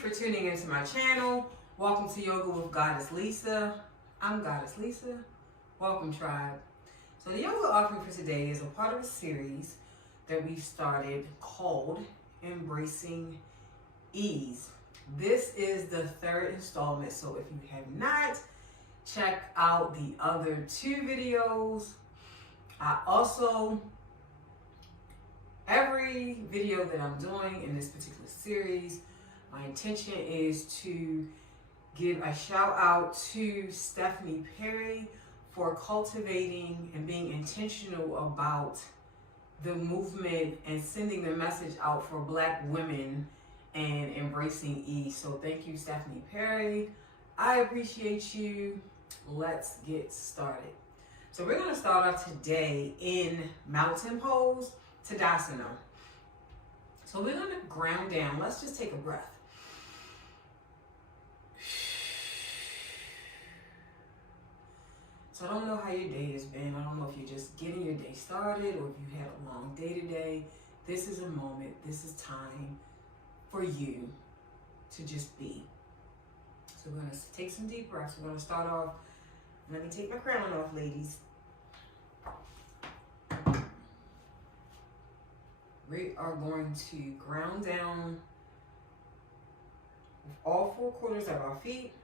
for tuning into my channel. Welcome to Yoga with Goddess Lisa. I'm Goddess Lisa. Welcome, tribe. So the yoga offering for today is a part of a series that we've started called Embracing Ease. This is the third installment, so if you have not checked out the other two videos, every video that I'm doing in this particular series, my intention is to give a shout out to Stephanie Perry for cultivating and being intentional about the movement and sending the message out for Black women and embracing ease. So thank you, Stephanie Perry. I appreciate you. Let's get started. So we're going to start off today in mountain pose, Tadasana. So we're going to ground down. Let's just take a breath. So I don't know how your day has been. I don't know if you're just getting your day started or if you had a long day today. This is a moment, this is time for you to just be. So we're going to take some deep breaths. We're going to start off. Let me take my crown off, ladies. We are going to ground down with all four corners of our feet.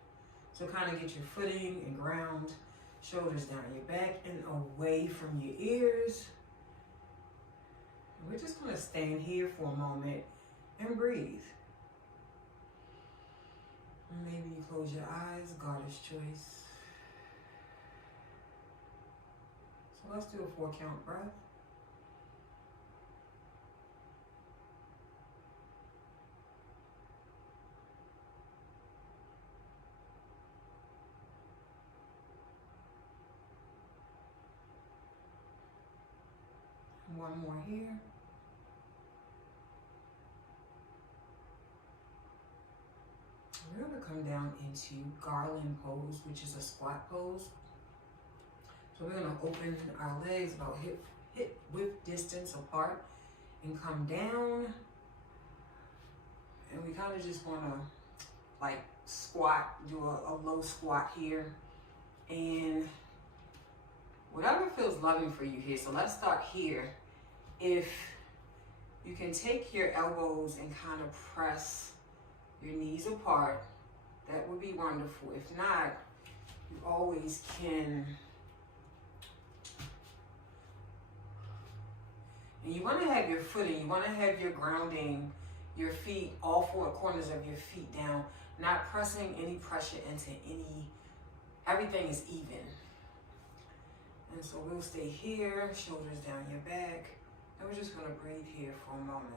So kind of get your footing and ground. Shoulders down your back and away from your ears. And we're just going to stand here for a moment and breathe. And maybe you close your eyes, Goddess choice. So let's do a 4-count breath. One more here. We're going to come down into garland pose, which is a squat pose. So we're going to open our legs about hip width distance apart and come down. And we kind of just want to like squat, do a low squat here. And whatever feels loving for you here. So let's start here. If you can take your elbows and kind of press your knees apart, that would be wonderful. If not, you always can. And you want to have your footing, you want to have your grounding, your feet, all four corners of your feet down, not pressing any pressure into everything is even. And so we'll stay here, shoulders down your back, and we're just going to breathe here for a moment.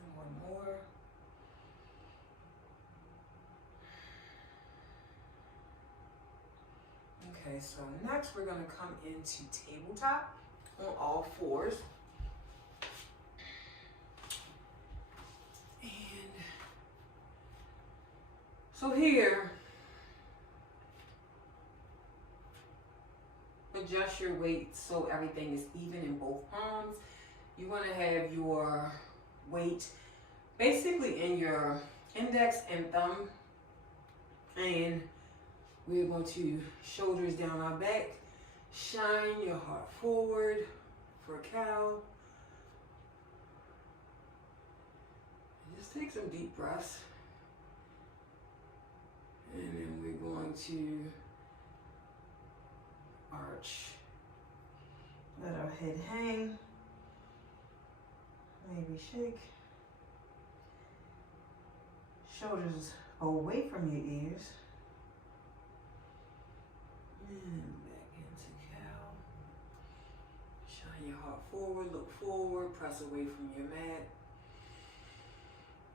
And one more. Okay, so next we're going to come into tabletop on all fours. And so here, adjust your weight so everything is even in both palms. You want to have your weight basically in your index and thumb, and we're going to shoulders down our back, shine your heart forward for a cow. And just take some deep breaths. And then we're going to arch. Let our head hang. Maybe shake. Shoulders away from your ears. And back into cow. Shine your heart forward, look forward, press away from your mat.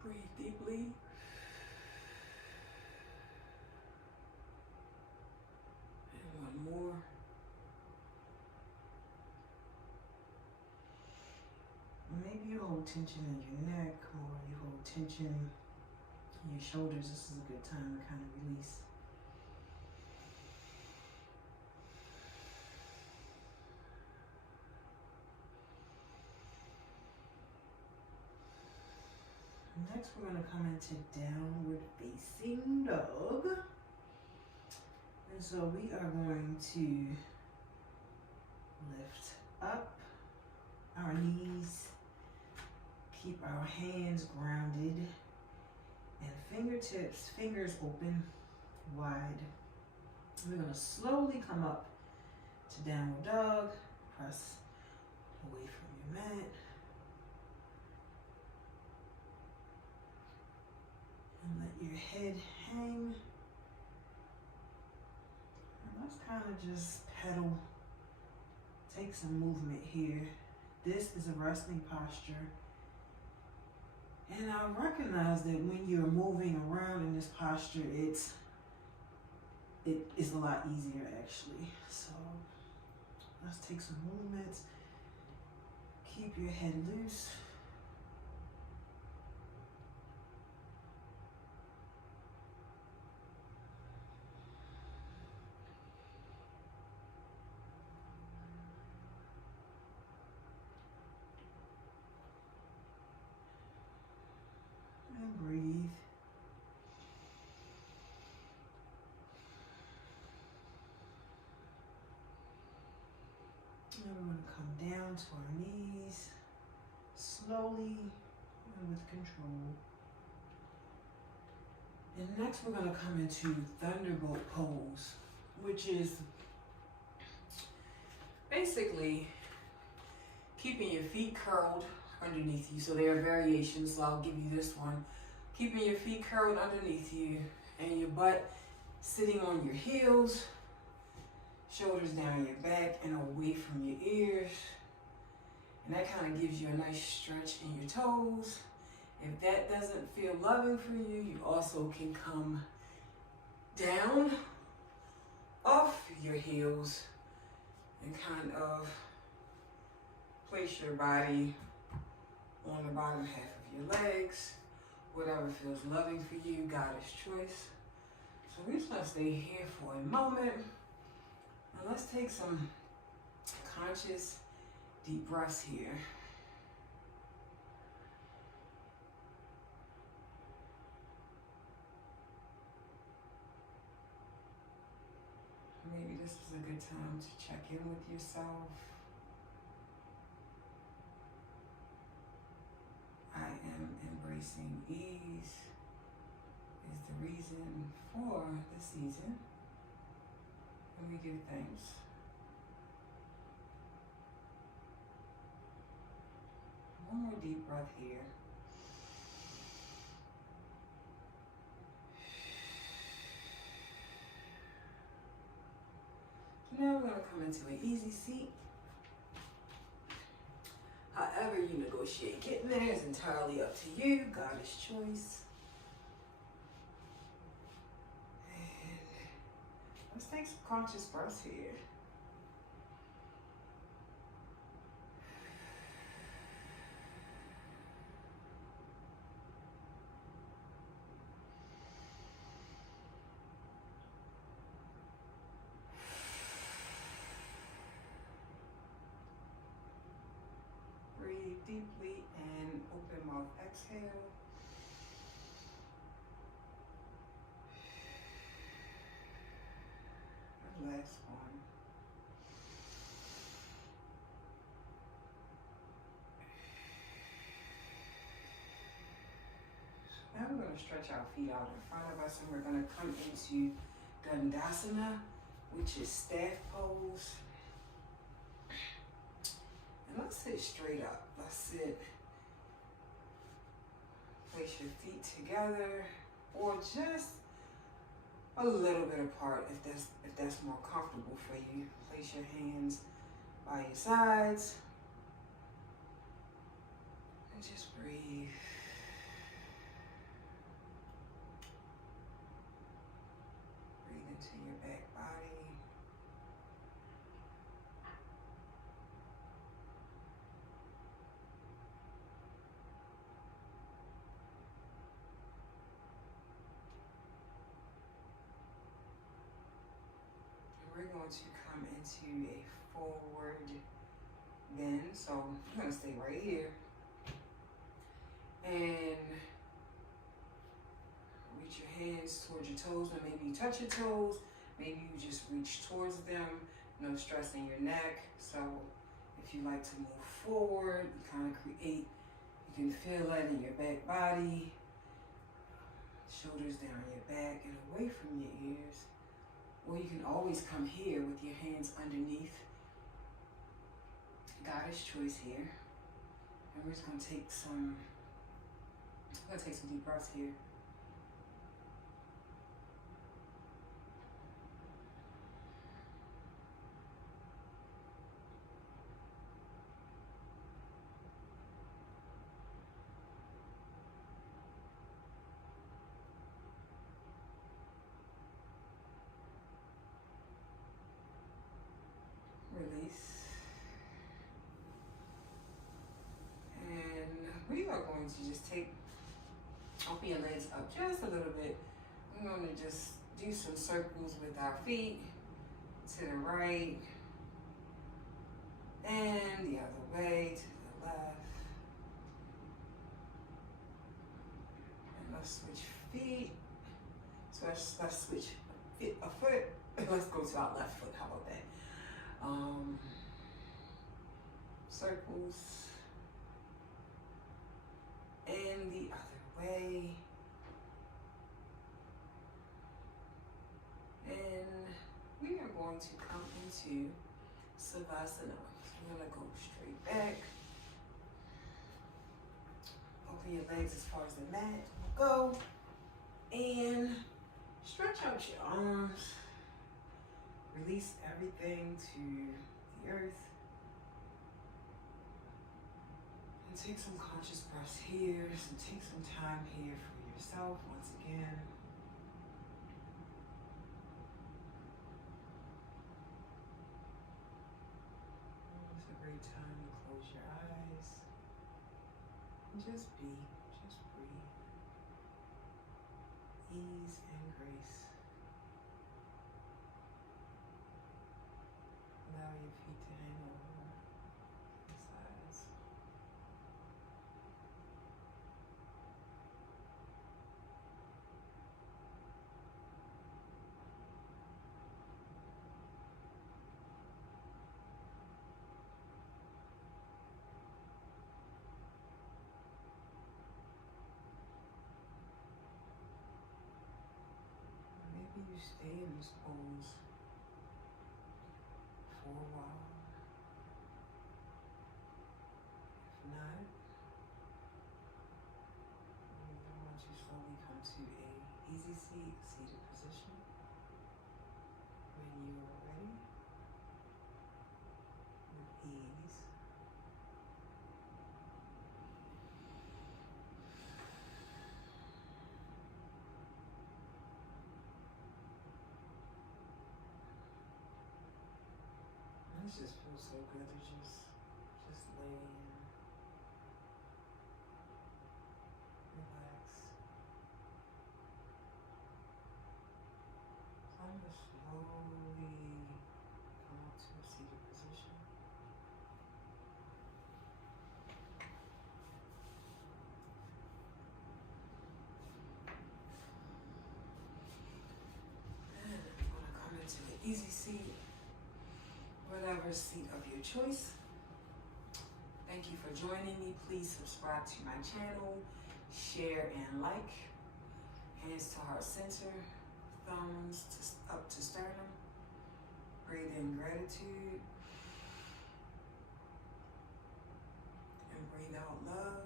Breathe deeply. And one more. Maybe you hold hold tension in your neck or you hold tension in your shoulders, this is a good time to kind of release. Next, we're going to come into downward facing dog. And so we are going to lift up our knees, keep our hands grounded, and fingers open wide. We're going to slowly come up to downward dog, press away from your mat. And let your head hang. And let's kind of just pedal, take some movement here. This is a resting posture. And I recognize that when you're moving around in this posture, it is a lot easier actually. So let's take some movements. Keep your head loose. And breathe. And we're going to come down to our knees, slowly and with control. And next we're going to come into thunderbolt pose, which is basically keeping your feet curled underneath you. So there are variations, so I'll give you this one. Keeping your feet curled underneath you and your butt sitting on your heels, shoulders down your back and away from your ears. And that kind of gives you a nice stretch in your toes. If that doesn't feel loving for you, you also can come down off your heels and kind of place your body on the bottom half of your legs. Whatever feels loving for you, Goddess choice. So we're just gonna stay here for a moment. Now let's take some conscious deep breaths here. Maybe this is a good time to check in with yourself. I am embracing ease is the reason for the season. And we give thanks. One more deep breath here. So now we're going to come into an easy seat. However you negotiate getting there is entirely up to you. Goddess choice. And let's take some conscious breaths here. Breathe deeply and open mouth exhale. And last one. Now we're going to stretch our feet out in front of us and we're going to come into Dandasana, which is staff pose. And let's sit straight up. Let's sit. Place your feet together or just a little bit apart if that's more comfortable for you. Place your hands by your sides and just breathe. Breathe into your back body. going to come into a forward bend. So I'm going to stay right here. And reach your hands towards your toes, or maybe you touch your toes, maybe you just reach towards them, no stress in your neck. So if you like to move forward, you kind of create, you can feel that in your back body, shoulders down your back and away from your ears. Or you can always come here with your hands underneath. Goddess choice here. And we're just going to take some deep breaths here. Release. And we are going to just open your legs up just a little bit. We're going to just do some circles with our feet to the right and the other way to the left. And let's switch feet. So let's switch a foot. Let's go to our left foot. How about that? Circles. And the other way. And we are going to come into Savasana. We're going to go straight back. Open your legs as far as the mat will go. And stretch out your arms. Release everything to the earth. And take some conscious breaths here. So take some time here for yourself once again. It's a great time to close your eyes. And just be, just breathe. Ease and grace. Allow your feet to hang over the sides. Maybe you stay in this pose for a while. If not, I want you to slowly come to a easy seated position. When you are ready, with ease, this just feels so good to just lay in, relax. So I'm going to slowly come up to a seated position. And I'm going to come into the easy seat. Whatever seat of your choice. Thank you for joining me. Please subscribe to my channel, share and like. Hands to heart center, thumbs up to sternum. Breathe in gratitude. And breathe out love.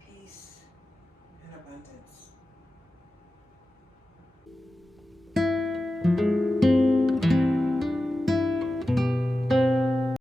Peace and abundance.